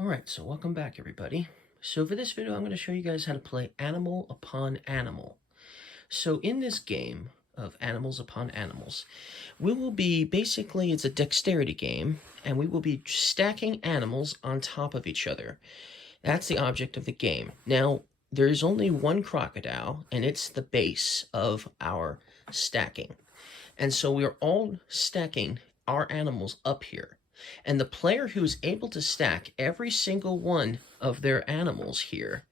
Alright, so welcome back everybody. So for this video I'm going to show you guys how to play Animal Upon Animal. So in this game of Animals Upon Animals, we will be basically, it's a dexterity game, and we will be stacking animals on top of each other. That's the object of the game. Now, there is only one crocodile, and it's the base of our stacking. And so we are all stacking our animals up here. And the player who's able to stack every single one of their animals here,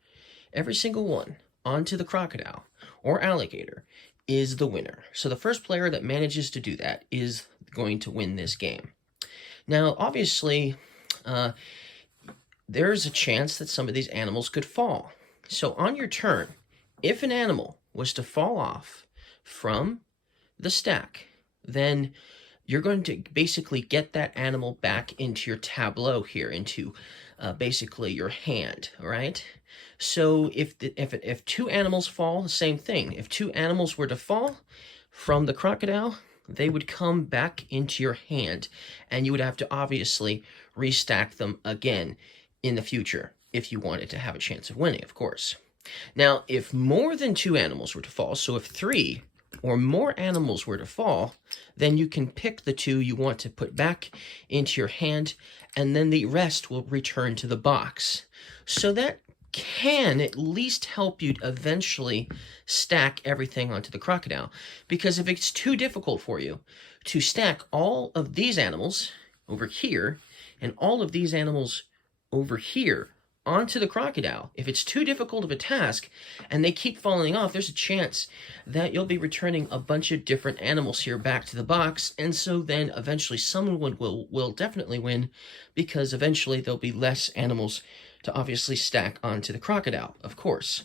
every single one, onto the crocodile or alligator, is the winner. So the first player that manages to do that is going to win this game. Now, obviously, there's a chance that some of these animals could fall. So on your turn, if an animal was to fall off from the stack, then you're going to basically get that animal back into your tableau here, into basically your hand, all right? So if two animals fall, the same thing. If two animals were to fall from the crocodile, they would come back into your hand, and you would have to obviously restack them again in the future if you wanted to have a chance of winning, of course. Now, if more than two animals were to fall, so if three or more animals were to fall, then you can pick the two you want to put back into your hand, and then the rest will return to the box. So that can at least help you eventually stack everything onto the crocodile. Because if it's too difficult for you to stack all of these animals over here and all of these animals over here onto the crocodile, if it's too difficult of a task and they keep falling off, there's a chance that you'll be returning a bunch of different animals here back to the box, and so then eventually someone will definitely win, because eventually there'll be less animals to obviously stack onto the crocodile, of course.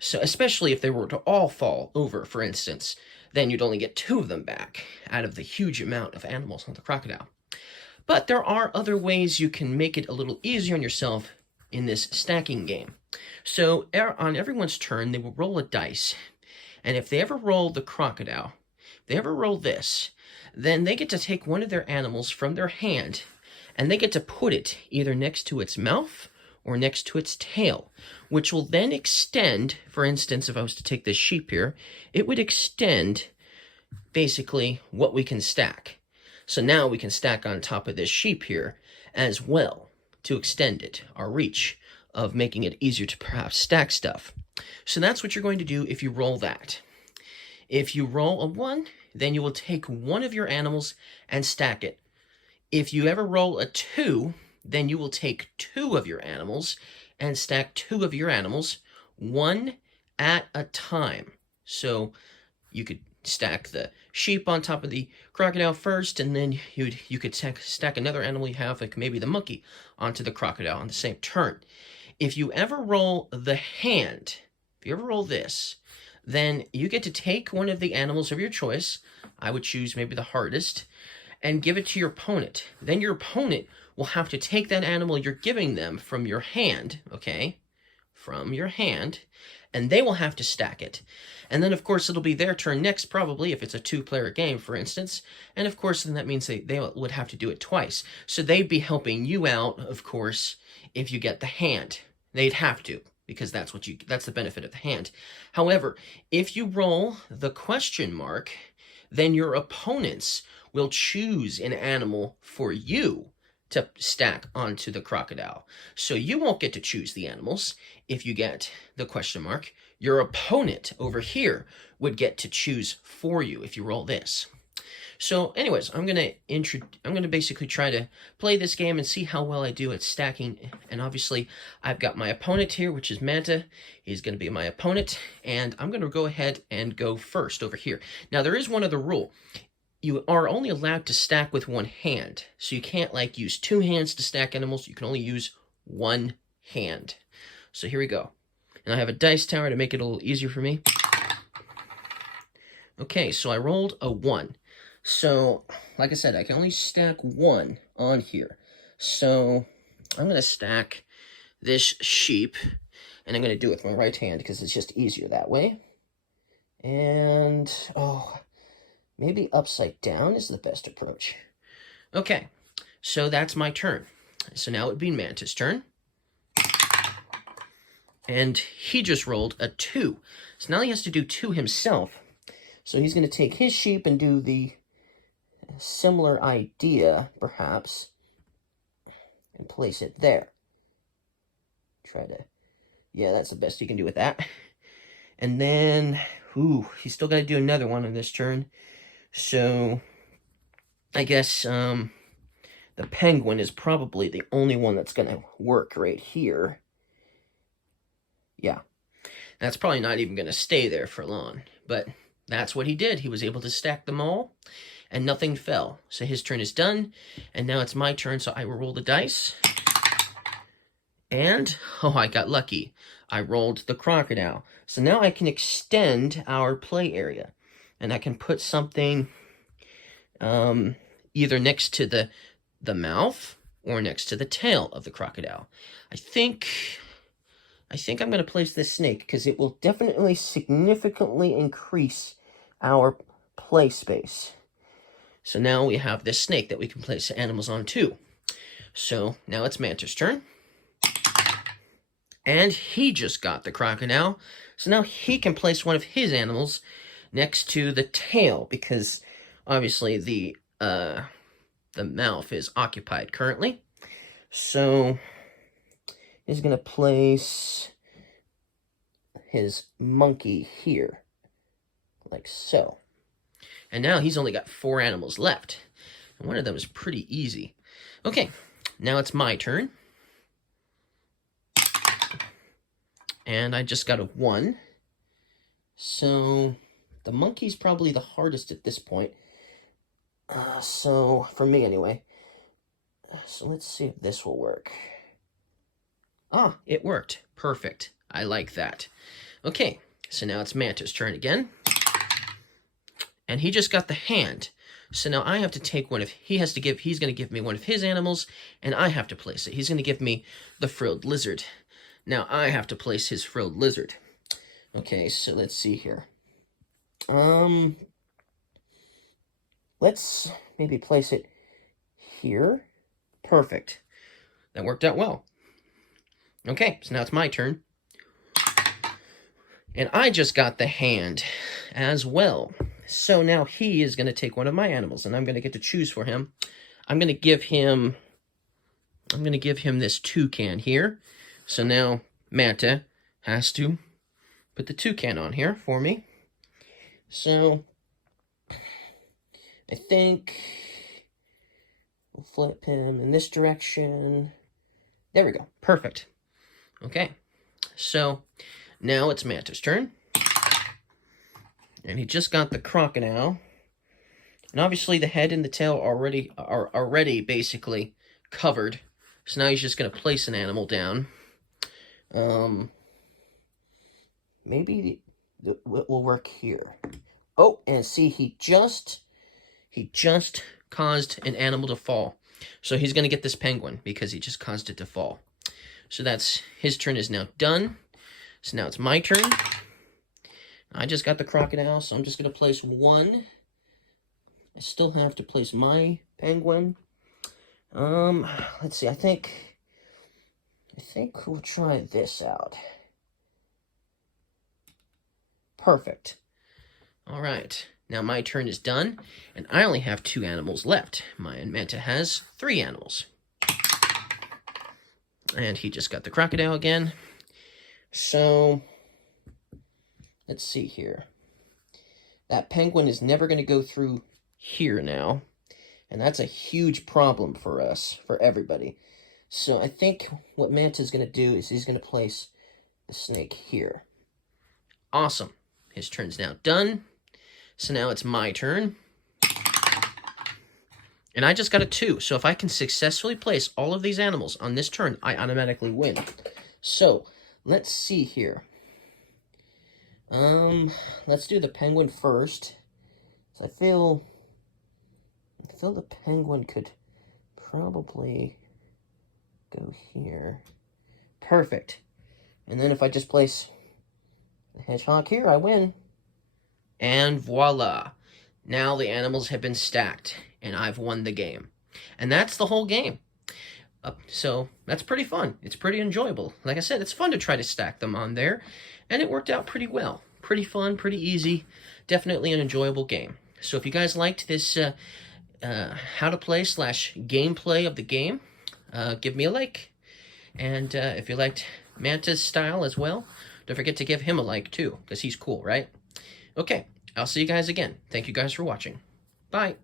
So especially if they were to all fall over, for instance, then you'd only get two of them back out of the huge amount of animals on the crocodile. But there are other ways you can make it a little easier on yourself in this stacking game. So on everyone's turn, they will roll a dice. And if they ever roll the crocodile, if they ever roll this, then they get to take one of their animals from their hand, and they get to put it either next to its mouth or next to its tail, which will then extend. For instance, if I was to take this sheep here, it would extend basically what we can stack. So now we can stack on top of this sheep here as well, to extend it, our reach of making it easier to perhaps stack stuff. So that's what you're going to do if you roll that. If you roll a 1, then you will take one of your animals and stack it. If you ever roll a 2, then you will take 2 of your animals and stack 2 of your animals, one at a time. So you could stack the sheep on top of the crocodile first, and then you could stack another animal you have, like maybe the monkey, onto the crocodile on the same turn. If you ever roll the hand, if you ever roll this, then you get to take one of the animals of your choice. I would choose maybe the hardest, and give it to your opponent. Then your opponent will have to take that animal you're giving them from your hand, okay? From your hand, and they will have to stack it. And then, of course, it'll be their turn next, probably, if it's a 2-player game, for instance. And, of course, then that means they would have to do it twice. So they'd be helping you out, of course, if you get the hand. They'd have to, because that's the benefit of the hand. However, if you roll the question mark, then your opponents will choose an animal for you to stack onto the crocodile. So you won't get to choose the animals if you get the question mark. Your opponent over here would get to choose for you if you roll this. So anyways, I'm gonna basically try to play this game and see how well I do at stacking. And obviously I've got my opponent here, which is Manta. He's gonna be my opponent, and I'm gonna go ahead and go first over here. Now there is one other rule. You are only allowed to stack with one hand. So you can't like use 2 hands to stack animals. You can only use 1 hand. So here we go. And I have a dice tower to make it a little easier for me. Okay, so I rolled a 1. So, like I said, I can only stack 1 on here. So I'm going to stack this sheep, and I'm going to do it with my right hand because it's just easier that way. And, maybe upside down is the best approach. Okay, so that's my turn. So now it would be Manta's turn. And he just rolled a 2. So now he has to do 2 himself. So he's going to take his sheep and do the similar idea, perhaps, and place it there. Yeah, that's the best you can do with that. And then, he's still got to do another one on this turn. So, I guess, the penguin is probably the only one that's going to work right here. Yeah. That's probably not even going to stay there for long. But that's what he did. He was able to stack them all, and nothing fell. So his turn is done, and now it's my turn, so I will roll the dice. And, I got lucky. I rolled the crocodile. So now I can extend our play area. And I can put something either next to the mouth or next to the tail of the crocodile. I think I'm going to place this snake because it will definitely significantly increase our play space. So now we have this snake that we can place animals on too. So now it's Manta's turn. And he just got the crocodile. So now he can place one of his animals next to the tail because obviously the mouth is occupied currently. So he's going to place his monkey here, like so. And now he's only got 4 animals left. And one of them is pretty easy. Okay, now it's my turn. And I just got a 1. So the monkey's probably the hardest at this point. So, for me anyway. So let's see if this will work. Ah, it worked. Perfect. I like that. Okay, so now it's Manta's turn again. And he just got the hand. So now I have to take he's going to give me one of his animals, and I have to place it. He's going to give me the frilled lizard. Now I have to place his frilled lizard. Okay, so let's see here. Let's maybe place it here. Perfect. That worked out well. Okay, so now it's my turn. And I just got the hand as well. So now he is going to take one of my animals, and I'm going to get to choose for him. I'm going to give him this toucan here. So now Manta has to put the toucan on here for me. So I think we'll flip him in this direction. There we go. Perfect. Okay. So now it's Manta's turn. And he just got the crocodile. And obviously the head and the tail are already basically covered. So now he's just going to place an animal down. Maybe it will work here. Oh, and see, he just caused an animal to fall. So he's going to get this penguin because he just caused it to fall. So that's, his turn is now done. So now it's my turn. I just got the crocodile, so I'm just going to place 1. I still have to place my penguin. Let's see, I think we'll try this out. Perfect. All right, now my turn is done, and I only have 2 animals left. My Manta has 3 animals. And he just got the crocodile again. So let's see here. That penguin is never going to go through here now. And that's a huge problem for us, for everybody. So I think what Manta's going to do is he's going to place the snake here. Awesome. His turn's now done. So now it's my turn. And I just got a 2. So if I can successfully place all of these animals on this turn, I automatically win. So let's see here. Let's do the penguin first. So I feel the penguin could probably go here. Perfect. And then if I just place the hedgehog here, I win. And voila. Now the animals have been stacked, and I've won the game. And that's the whole game. So that's pretty fun. It's pretty enjoyable. Like I said, it's fun to try to stack them on there, and it worked out pretty well. Pretty fun, pretty easy. Definitely an enjoyable game. So if you guys liked this how to play / gameplay of the game, give me a like. And if you liked Manta's style as well, don't forget to give him a like too, because he's cool, right? Okay, I'll see you guys again. Thank you guys for watching. Bye.